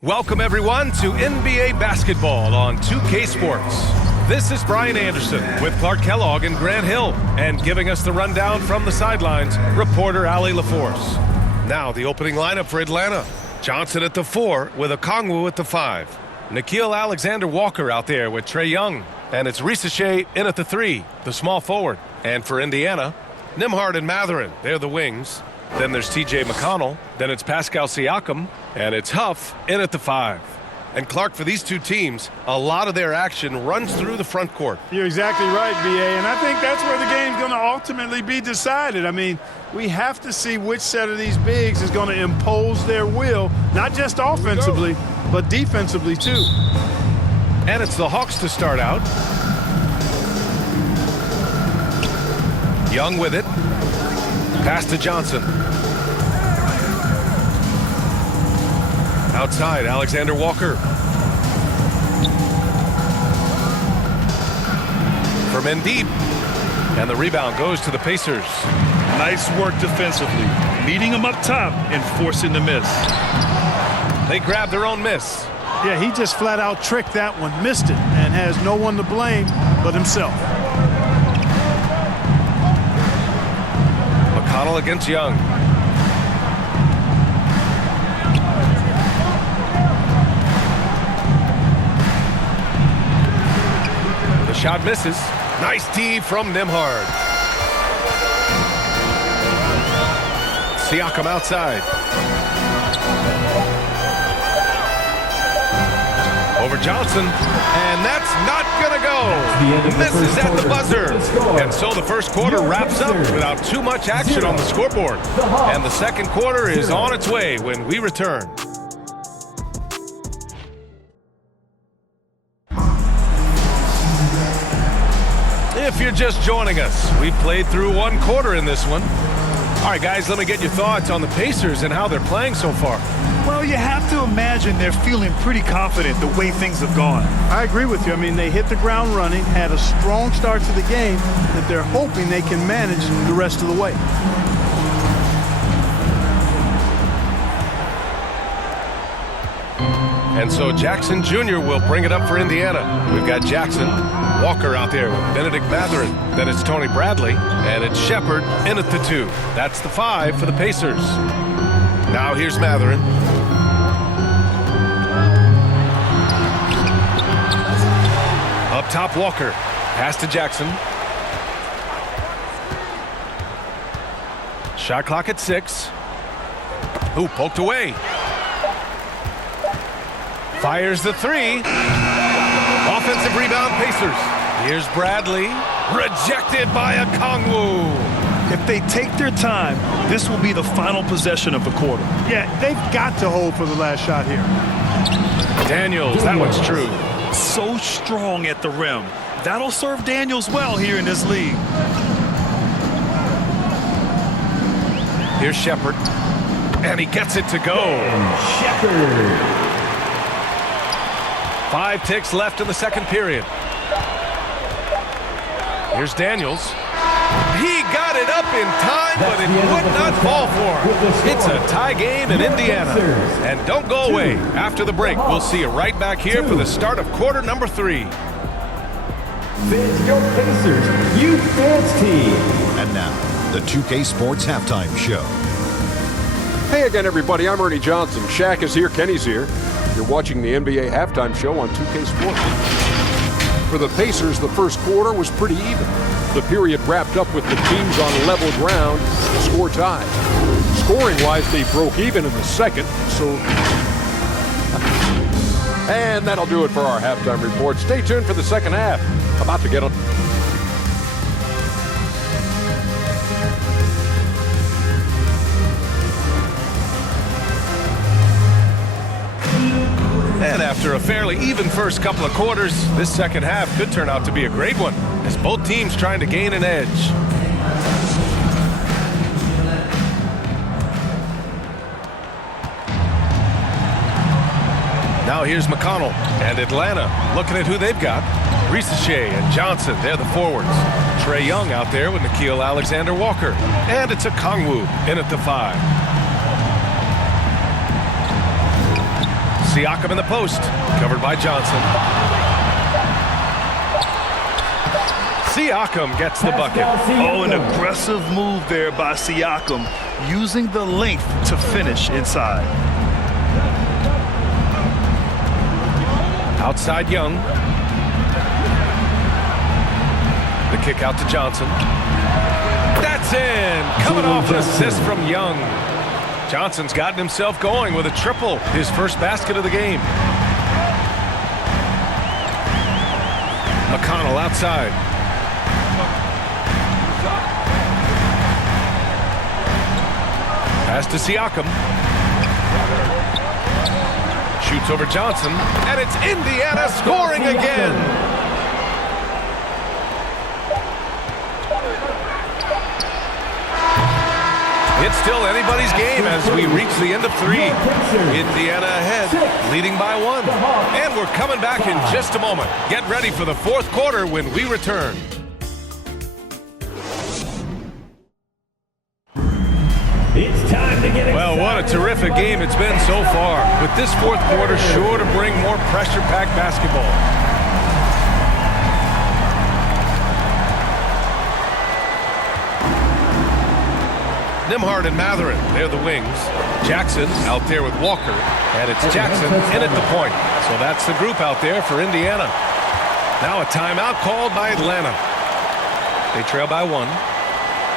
Welcome, everyone, to NBA basketball on 2K Sports. This is Brian Anderson with Clark Kellogg and Grant Hill, and giving us the rundown from the sidelines, reporter Allie LaForce. Now, the opening lineup for Atlanta. Johnson at the 4 with Okongwu at the 5. Nickeil Alexander-Walker out there with Trae Young. And it's Risache in at the 3, the small forward. And for Indiana, Nembhard and Mathurin, they're the wings. Then there's T.J. McConnell. Then it's Pascal Siakam. And it's Huff in at the 5. And Clark, for these two teams, a lot of their action runs through the front court. You're exactly right, B.A., and I think that's where the game's going to ultimately be decided. I mean, we have to see which set of these bigs is going to impose their will, not just offensively, but defensively, too. And it's the Hawks to start out. Young with it. Pass to Johnson. Outside, Alexander Walker. For Embiid. And the rebound goes to the Pacers. Nice work defensively, meeting him up top and forcing the miss. They grab their own miss. Yeah, he just flat out tricked that one, missed it, and has no one to blame but himself. McConnell against Young. The shot misses. Nice D from Nembhard. Siakam outside. Over Johnson, and that's not gonna go. Misses at the buzzer. And so the first quarter wraps up without too much action on the scoreboard. And the second quarter is on its way when we return. If you're just joining us, we played through one quarter in this one. All right, guys, let me get your thoughts on the Pacers and how they're playing so far. Well, you have to imagine they're feeling pretty confident the way things have gone. I agree with you. I mean, they hit the ground running, had a strong start to the game that they're hoping they can manage the rest of the way. And so Jackson Jr. will bring it up for Indiana. We've got Jackson, Walker out there with Benedict Mathurin. Then it's Tony Bradley, and it's Shepard in at the 2. That's the 5 for the Pacers. Now here's Mathurin. Up top, Walker. Pass to Jackson. Shot clock at 6. Ooh, poked away. Fires the 3. Offensive rebound, Pacers. Here's Bradley. Rejected by Okongwu. If they take their time, this will be the final possession of the quarter. Yeah, they've got to hold for the last shot here. Daniels, that one's true. So strong at the rim. That'll serve Daniels well here in this league. Here's Shepard. And he gets it to go. Shepard. 5 ticks left in the second period. Here's Daniels. He got it up in time, but it would not fall for him. It's a tie game in Indiana. And don't go away. After the break, we'll see you right back here for the start of quarter number 3. It's your Pacers Youth Dance Team. And now, the 2K Sports Halftime Show. Hey again, everybody. I'm Ernie Johnson. Shaq is here. Kenny's here. You're watching the NBA Halftime Show on 2K Sports. For the Pacers, the first quarter was pretty even. The period wrapped up with the teams on level ground, score tied. Scoring-wise, they broke even in the second, so... And that'll do it for our halftime report. Stay tuned for the second half. About to get on... And after a fairly even first couple of quarters, this second half could turn out to be a great one, as both teams trying to gain an edge. Now here's McConnell and Atlanta looking at who they've got. Risache and Johnson, they're the forwards. Trae Young out there with Nickeil Alexander-Walker. And it's Okongwu in at the 5. Siakam in the post, covered by Johnson. Siakam gets the bucket. Oh, an aggressive move there by Siakam, using the length to finish inside. Outside Young. The kick out to Johnson. That's in! Coming off an assist from Young. Johnson's gotten himself going with a triple, his first basket of the game. McConnell outside. Pass to Siakam. Shoots over Johnson, and it's Indiana scoring again. It's still anybody's game as we reach the end of 3. Indiana ahead, leading by 1. And we're coming back in just a moment. Get ready for the fourth quarter when we return. It's time to get excited. Well, what a terrific game it's been so far. With this fourth quarter sure to bring more pressure-packed basketball. Nembhard and Mathurin, they're the wings. Jackson out there with Walker, and it's Jackson in at the point. So that's the group out there for Indiana. Now a timeout called by Atlanta. They trail by 1.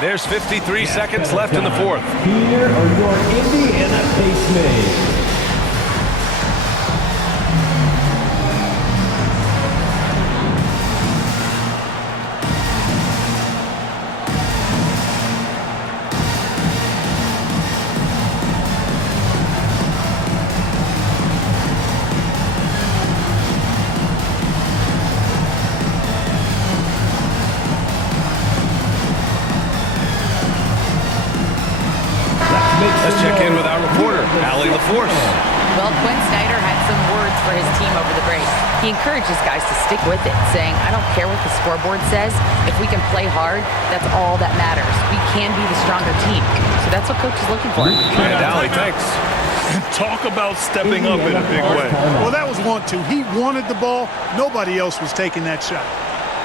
There's 53 seconds left in the fourth. Here are your Indiana Pacemates. Let's check in with our reporter, Allie LaForce. Well, Quinn Snyder had some words for his team over the break. He encouraged his guys to stick with it, saying, I don't care what the scoreboard says. If we can play hard, that's all that matters. We can be the stronger team. So that's what coach is looking for. And Allie, thanks. Talk about stepping up in a big way. Well, that was 1-2. He wanted the ball. Nobody else was taking that shot.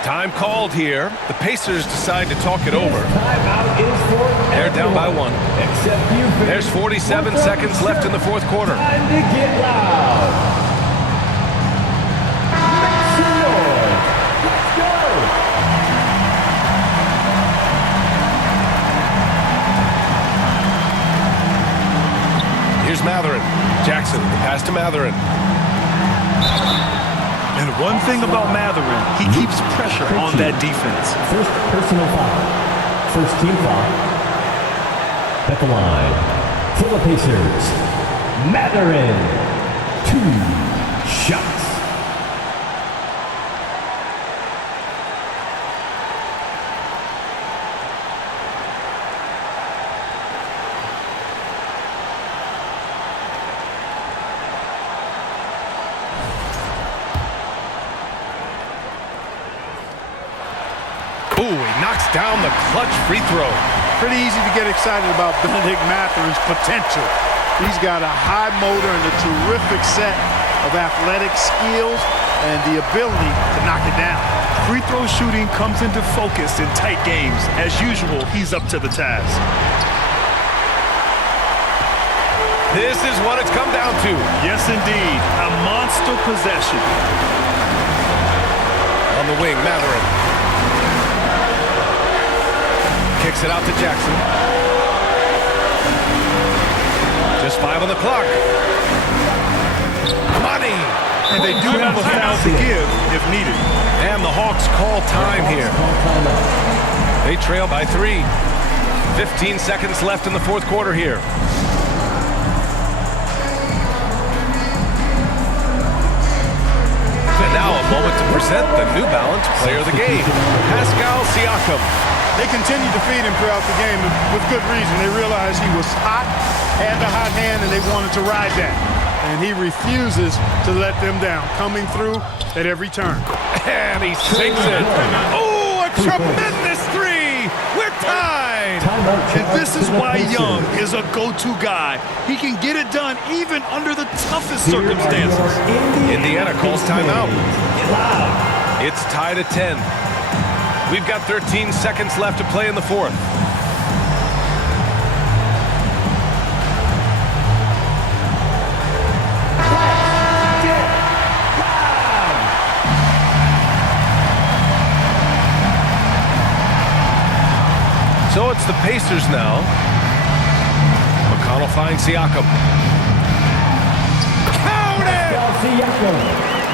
Time called here. The Pacers decide to talk it over. They're down by 1. There's 47 seconds left in the fourth quarter. Time to get loud. Let's go. Here's Mathurin. Jackson, the pass to Mathurin. And one thing about Mathurin, he keeps pressure on that defense. First personal foul. First team foul. At the line for the Pacers, Mathurin. 2 shots. Ooh, he knocks down the clutch free throw. Pretty easy to get excited about Benedict Mathurin's potential. He's got a high motor and a terrific set of athletic skills and the ability to knock it down. Free throw shooting comes into focus in tight games. As usual, he's up to the task. This is what it's come down to. Yes, indeed. A monster possession. On the wing, Mathurin. Kicks it out to Jackson. Just 5 on the clock. Money! And they do have a foul to give if needed. And the Hawks call time here. They trail by 3. 15 seconds left in the fourth quarter here. And now a moment to present the New Balance Player of the Game, Pascal Siakam. They continued to feed him throughout the game with good reason. They realized he was hot, had the hot hand, and they wanted to ride that. And he refuses to let them down, coming through at every turn. And he sinks it. Oh, a tremendous 3. We're tied. And this is why Young is a go-to guy. He can get it done even under the toughest the circumstances. Indiana calls timeout. It's tied at 10. We've got 13 seconds left to play in the fourth. So it's the Pacers now. McConnell finds Siakam.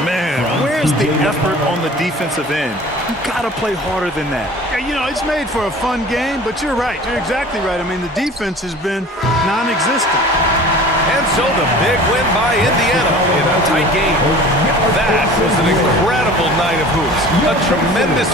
Man, where's the effort on the defensive end? You gotta play harder than that. Yeah, you know, it's made for a fun game, but you're right. You're exactly right. I mean, the defense has been non-existent. And so the big win by Indiana in a tight game. That was an incredible night of hoops. A tremendous